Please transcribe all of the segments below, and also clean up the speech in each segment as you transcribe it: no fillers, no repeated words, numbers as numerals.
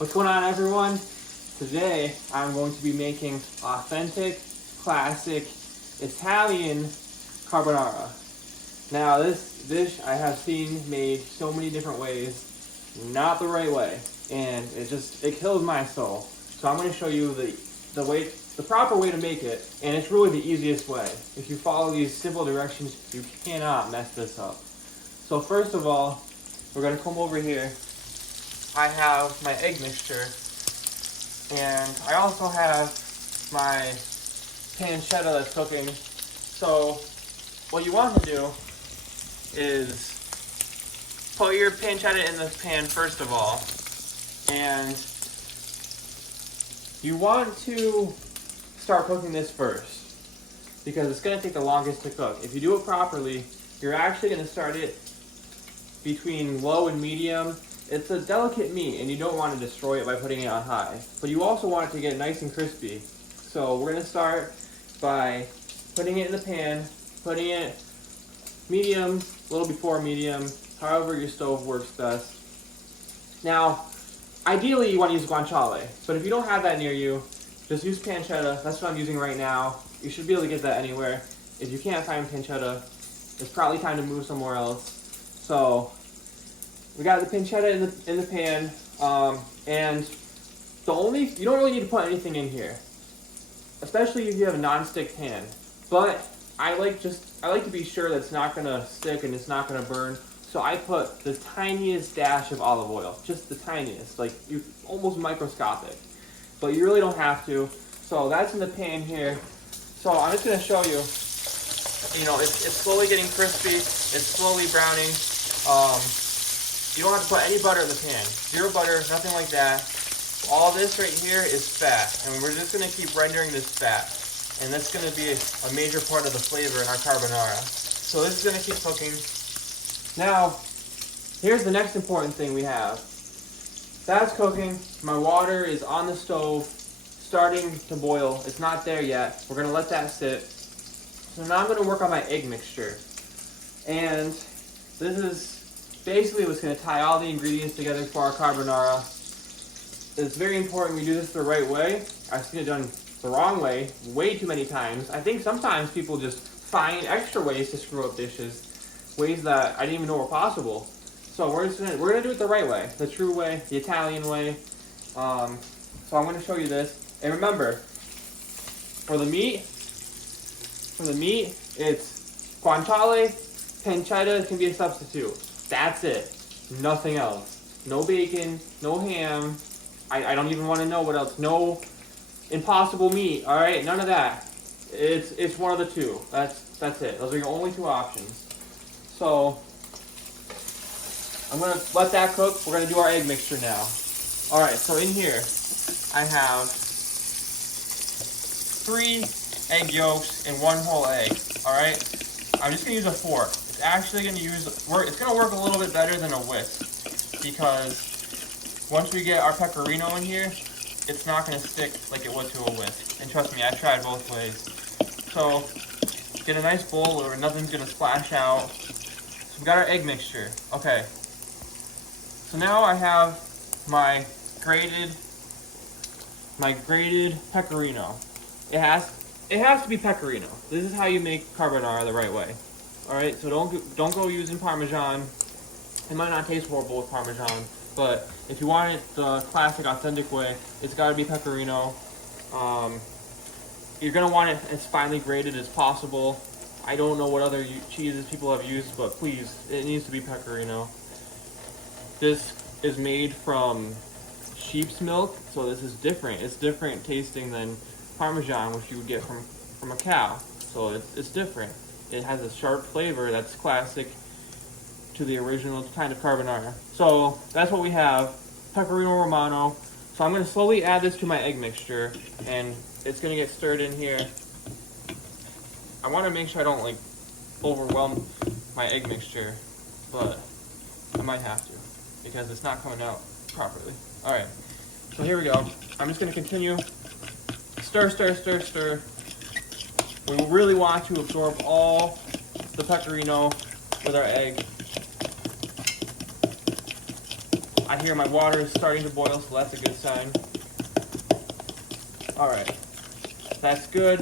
What's going on, everyone? Today I'm going to be making authentic, classic Italian carbonara. Now this dish I have seen made so many different ways, not the right way, and it kills my soul. So I'm going to show you the proper way to make it, and it's really the easiest way. If you follow these simple directions, you cannot mess this up. So first of all, we're going to come over here. I have my egg mixture, and I also have my pancetta that's cooking. So what you want to do is put your pancetta in this pan first of all, and you want to start cooking this first because it's going to take the longest to cook. If you do it properly, you're actually going to start it between low and medium. It's a delicate meat and you don't want to destroy it by putting it on high, but you also want it to get nice and crispy. So we're going to start by putting it in the pan, putting it medium, a little before medium, however your stove works best. Now, ideally you want to use guanciale, but if you don't have that near you, just use pancetta. That's what I'm using right now. You should be able to get that anywhere. If you can't find pancetta, it's probably time to move somewhere else. So we got the pancetta in the pan, and you don't really need to put anything in here, especially if you have a non-stick pan. But I like to be sure that it's not gonna stick and it's not gonna burn. So I put the tiniest dash of olive oil, just the tiniest, almost microscopic. But you really don't have to. So that's in the pan here. So I'm just gonna show you. You know, it's slowly getting crispy. It's slowly browning. You don't have to put any butter in the pan. Zero butter, nothing like that. All this right here is fat, and we're just going to keep rendering this fat. And that's going to be a major part of the flavor in our carbonara. So this is going to keep cooking. Now, here's the next important thing we have. That's cooking. My water is on the stove, starting to boil. It's not there yet. We're going to let that sit. So now I'm going to work on my egg mixture. And this is basically what's going to tie all the ingredients together for our carbonara. It's very important we do this the right way. I've seen it done the wrong way way too many times. I think sometimes people just find extra ways to screw up dishes, ways that I didn't even know were possible. So we're gonna do it the right way, the true way, the Italian way. So I'm going to show you this. And remember, for the meat, it's guanciale, pancetta can be a substitute. That's it. Nothing else. No bacon, no ham. I don't even want to know what else. No impossible meat. All right, none of that. It's one of the two. That's it. Those are your only two options. So I'm gonna let that cook. We're gonna do our egg mixture now. All right. So in here I have 3 egg yolks and 1 whole egg. All right. I'm just gonna use a fork. Actually going to it's going to work a little bit better than a whisk, because once we get our pecorino in here, it's not going to stick like it would to a whisk. And trust me, I've tried both ways. So get a nice bowl where nothing's going to splash out. So we've got our egg mixture. Okay. So now I have my grated pecorino. It has to be pecorino. This is how you make carbonara the right way. Alright, so don't go using Parmesan. It might not taste horrible with Parmesan, but if you want it the classic, authentic way, it's got to be pecorino. You're going to want it as finely grated as possible. I don't know what other cheeses people have used, but please, it needs to be pecorino. This is made from sheep's milk, so this is different. It's different tasting than Parmesan, which you would get from a cow. So it's different. It has a sharp flavor that's classic to the original kind of carbonara. So that's what we have, pecorino romano. So I'm going to slowly add this to my egg mixture, and it's going to get stirred in here. I want to make sure I don't overwhelm my egg mixture, but I might have to because it's not coming out properly. All right, so here we go. I'm just going to continue. Stir, stir, stir, stir. We really want to absorb all the pecorino with our egg. I hear my water is starting to boil, so that's a good sign. All right, that's good.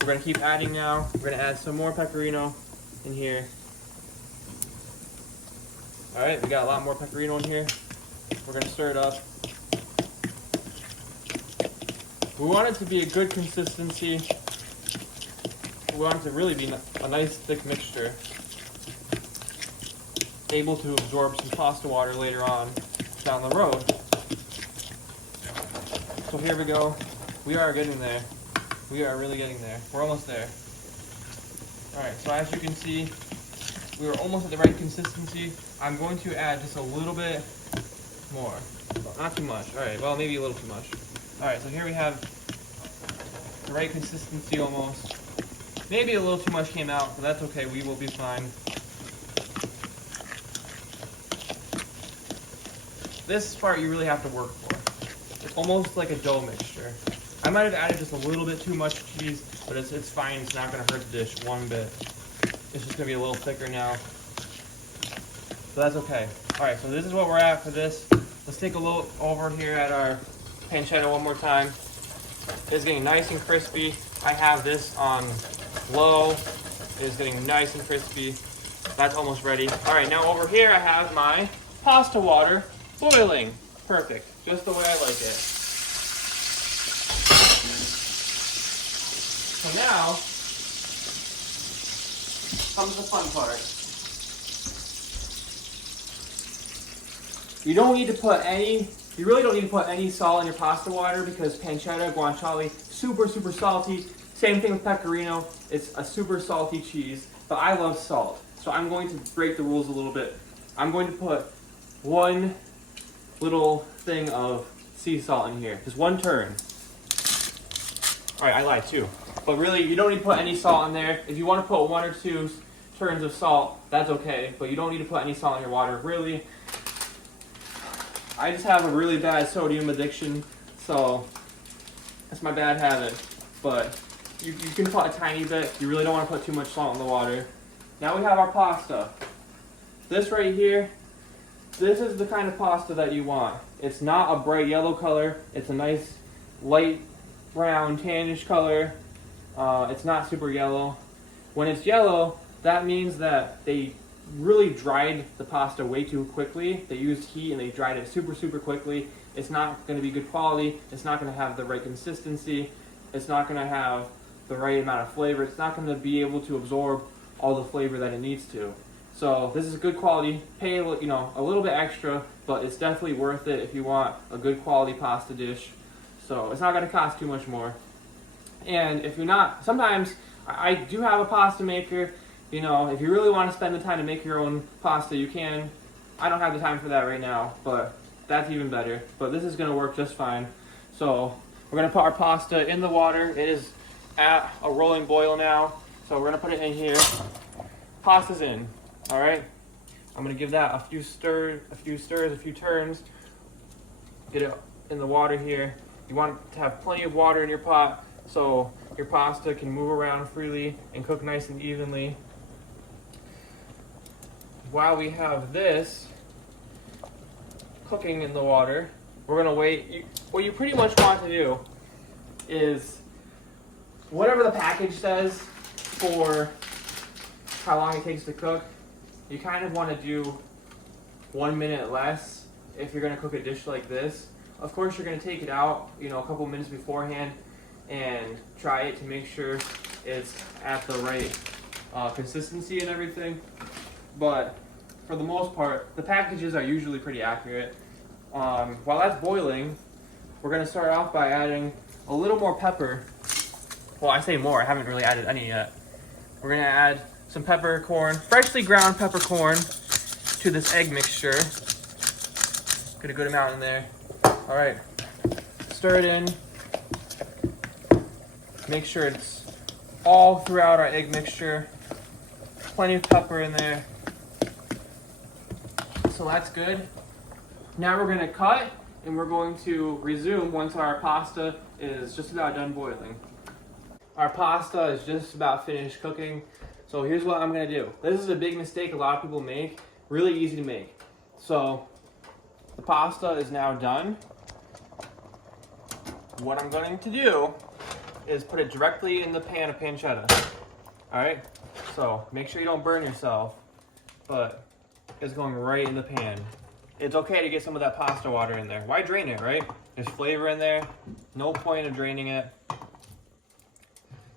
We're gonna keep adding now. We're gonna add some more pecorino in here. All right, we got a lot more pecorino in here. We're gonna stir it up. We want it to be a good consistency. We want it to really be a nice thick mixture, able to absorb some pasta water later on down the road. So here we go. We are getting there. We are really getting there. We're almost there. All right, so as you can see, we are almost at the right consistency. I'm going to add just a little bit more. Not too much. All right, well, maybe a little too much. All right, so here we have the right consistency almost. Maybe a little too much came out, but that's okay. We will be fine. This part you really have to work for. It's almost like a dough mixture. I might have added just a little bit too much cheese, but it's fine. It's not going to hurt the dish one bit. It's just going to be a little thicker now. So that's okay. All right, so this is what we're at for this. Let's take a look over here at our pancetta one more time. It's getting nice and crispy. I have this on low. It is getting nice and crispy. That's almost ready. All right, now over here I have my pasta water boiling. Perfect, just the way I like it. So now comes the fun part. You don't need to put you really don't need to put any salt in your pasta water because pancetta, guanciale, super, super salty. Same thing with pecorino. It's a super salty cheese, but I love salt. So I'm going to break the rules a little bit. I'm going to put one little thing of sea salt in here. Just one turn. All right, I lied too. But really, you don't need to put any salt in there. If you want to put 1 or 2 turns of salt, that's okay. But you don't need to put any salt in your water, really. I just have a really bad sodium addiction, so that's my bad habit. But you can put a tiny bit. You really don't want to put too much salt in the water. Now we have our pasta. This right here, this is the kind of pasta that you want. It's not a bright yellow color. It's a nice light brown tannish color. It's not super yellow. When it's yellow, that means that they really dried the pasta way too quickly. They used heat and they dried it super, super quickly. It's not going to be good quality. It's not going to have the right consistency. It's not going to have the right amount of flavor. It's not going to be able to absorb all the flavor that it needs to. So this is good quality. Pay a little bit extra, but it's definitely worth it if you want a good quality pasta dish. So it's not going to cost too much more. And if you're not, sometimes I do have a pasta maker. You know, if you really want to spend the time to make your own pasta, you can. I don't have the time for that right now, but that's even better. But this is going to work just fine. So we're going to put our pasta in the water. It is at a rolling boil now. So we're going to put it in here. Pasta's in. All right. I'm going to give that a few stirs, a few turns. Get it in the water here. You want to have plenty of water in your pot so your pasta can move around freely and cook nice and evenly. While we have this cooking in the water, we're going to wait. What you pretty much want to do is whatever the package says for how long it takes to cook, you kind of want to do 1 minute less if you're going to cook a dish like this. Of course, you're going to take it out, a couple minutes beforehand and try it to make sure it's at the right consistency and everything. But for the most part, the packages are usually pretty accurate. While that's boiling, we're going to start off by adding a little more pepper. Well, I say more, I haven't really added any yet. We're going to add some peppercorn, freshly ground peppercorn, to this egg mixture. Get a good amount in there. All right, stir it in. Make sure it's all throughout our egg mixture. Plenty of pepper in there. So that's good. Now we're going to cut and we're going to resume once our pasta is just about done boiling. Our pasta is just about finished cooking. So here's what I'm going to do. This is a big mistake a lot of people make. Really easy to make. So the pasta is now done. What I'm going to do is put it directly in the pan of pancetta. All right, so make sure you don't burn yourself, but it's going right in the pan. It's okay to get some of that pasta water in there. Why drain it, right? There's flavor in there. No point of draining it.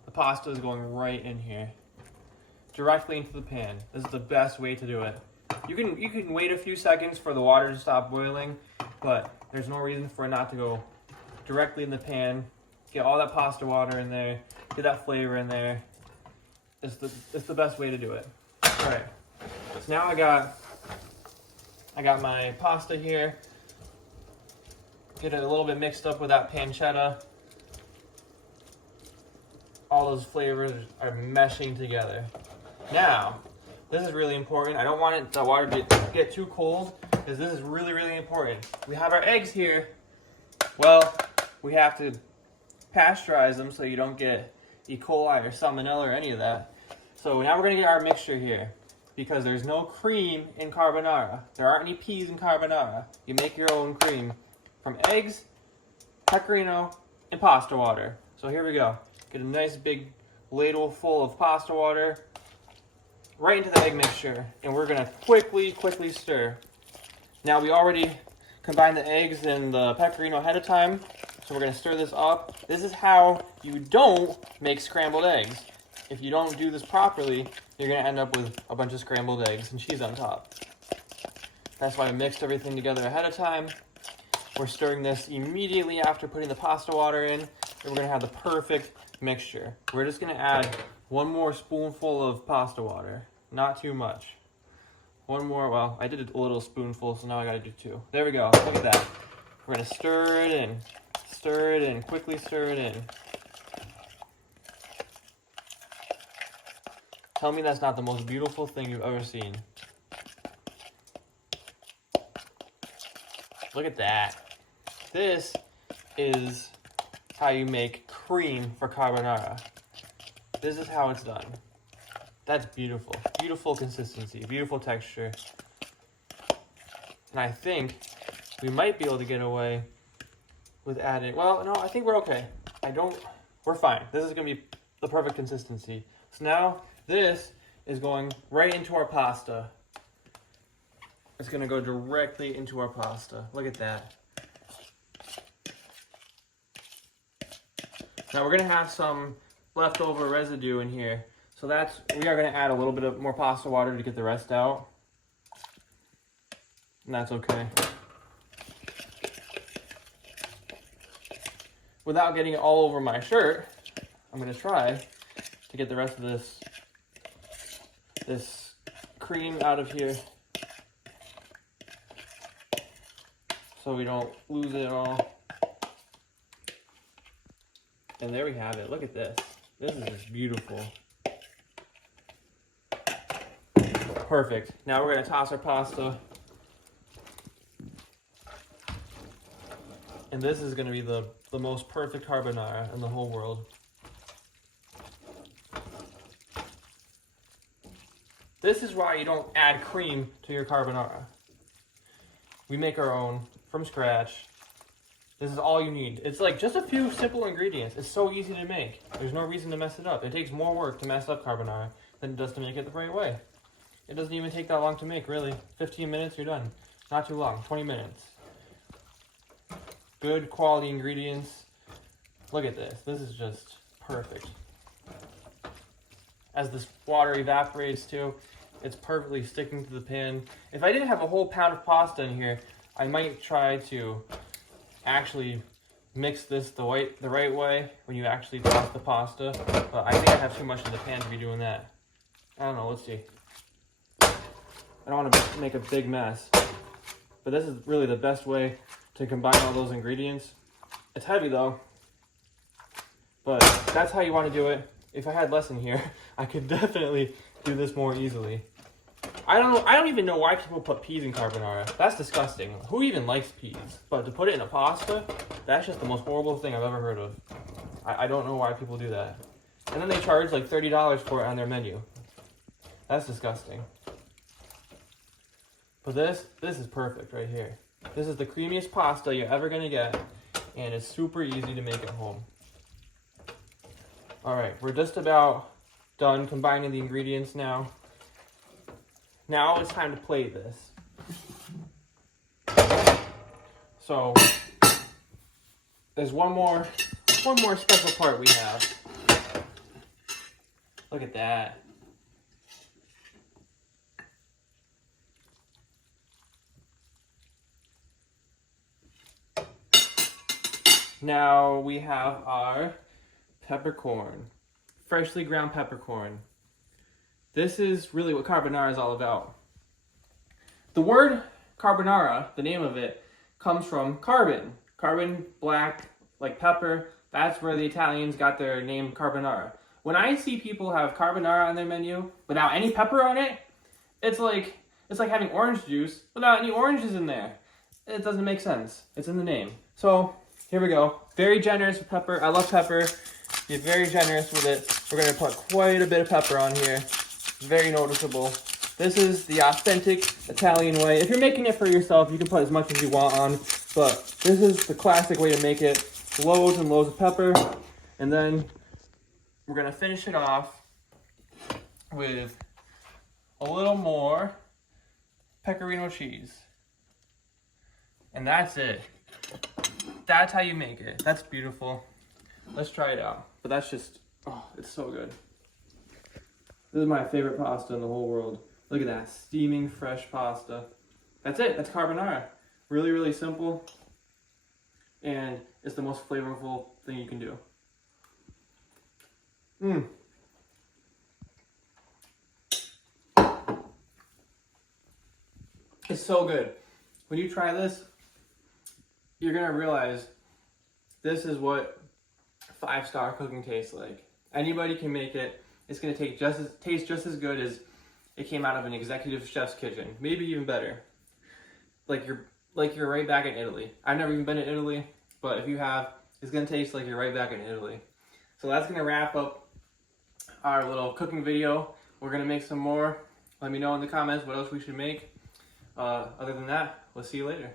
The pasta is going right in here, directly into the pan. This is the best way to do it. You can wait a few seconds for the water to stop boiling, but there's no reason for it not to go directly in the pan. Get all that pasta water in there. Get that flavor in there. It's the best way to do it. All right. So now I got my pasta here. Get it a little bit mixed up with that pancetta. All those flavors are meshing together. Now, this is really important. I don't want the water to get too cold, because this is really, really important. We have our eggs here. Well, we have to pasteurize them so you don't get E. coli or salmonella or any of that. So now we're going to get our mixture here, because there's no cream in carbonara. There aren't any peas in carbonara. You make your own cream from eggs, pecorino, and pasta water. So here we go. Get a nice big ladle full of pasta water right into the egg mixture, and we're gonna quickly stir. Now we already combined the eggs and the pecorino ahead of time, so we're gonna stir this up. This is how you don't make scrambled eggs. If you don't do this properly, you're gonna end up with a bunch of scrambled eggs and cheese on top. That's why I mixed everything together ahead of time. We're stirring this immediately after putting the pasta water in, and we're gonna have the perfect mixture. We're just gonna add one more spoonful of pasta water, not too much. One more, well, I did a little spoonful, so now I gotta do two. There we go, look at that. We're gonna stir it in, quickly stir it in. Tell me that's not the most beautiful thing you've ever seen. Look at that. This is how you make cream for carbonara. This is how it's done. That's beautiful. Beautiful consistency, beautiful texture. And I think we might be able to get away with adding, well, no, I think we're okay. We're fine. This is gonna be the perfect consistency. So now this is going right into our pasta. It's gonna go directly into our pasta. Look at that. Now we're gonna have some leftover residue in here. So we are gonna add a little bit of more pasta water to get the rest out. And that's okay. Without getting it all over my shirt, I'm gonna try to get the rest of this cream out of here, so we don't lose it all. And there we have it. Look at this. This is just beautiful. Perfect. Now we're gonna toss our pasta. And this is gonna be the most perfect carbonara in the whole world. This is why you don't add cream to your carbonara. We make our own from scratch. This is all you need. It's like just a few simple ingredients. It's so easy to make. There's no reason to mess it up. It takes more work to mess up carbonara than it does to make it the right way. It doesn't even take that long to make, really. 15 minutes, you're done. Not too long, 20 minutes. Good quality ingredients. Look at this. This is just perfect. As this water evaporates too, it's perfectly sticking to the pan. If I didn't have a whole pound of pasta in here, I might try to actually mix this the right way when you actually toss the pasta. But I think I have too much in the pan to be doing that. I don't know, let's see. I don't want to make a big mess. But this is really the best way to combine all those ingredients. It's heavy though, but that's how you want to do it. If I had less in here, I could definitely do this more easily. I don't even know why people put peas in carbonara. That's disgusting. Who even likes peas? But to put it in a pasta, that's just the most horrible thing I've ever heard of. I don't know why people do that. And then they charge like $30 for it on their menu. That's disgusting. But this is perfect right here. This is the creamiest pasta you're ever gonna get, and it's super easy to make at home. All right, we're just about done combining the ingredients now. Now it's time to plate this. So there's one more special part we have. Look at that. Now we have our peppercorn, freshly ground peppercorn. This is really what carbonara is all about. The word carbonara, the name of it, comes from carbon. Carbon, black, like pepper. That's where the Italians got their name carbonara. When I see people have carbonara on their menu without any pepper on it, it's like having orange juice without any oranges in there. It doesn't make sense. It's in the name. So here we go. Very generous with pepper. I love pepper. Be very generous with it. We're going to put quite a bit of pepper on here. Very noticeable. This is the authentic Italian way. If you're making it for yourself, you can put as much as you want on. But this is the classic way to make it. Loads and loads of pepper. And then we're going to finish it off with a little more pecorino cheese. And that's it. That's how you make it. That's beautiful. Let's try it out. But that's just, oh, it's so good. This is my favorite pasta in the whole world. Look at that, steaming fresh pasta. That's it, that's carbonara. Really, really simple. And it's the most flavorful thing you can do. It's so good. When you try this, you're gonna realize this is what 5-star cooking tastes like. Anybody can make it. It's gonna taste just as good as it came out of an executive chef's kitchen. Maybe even better. Like you're right back in Italy. I've never even been to Italy, but if you have, it's gonna taste like you're right back in Italy. So that's gonna wrap up our little cooking video. We're gonna make some more. Let me know in the comments what else we should make. Other than that, we'll see you later.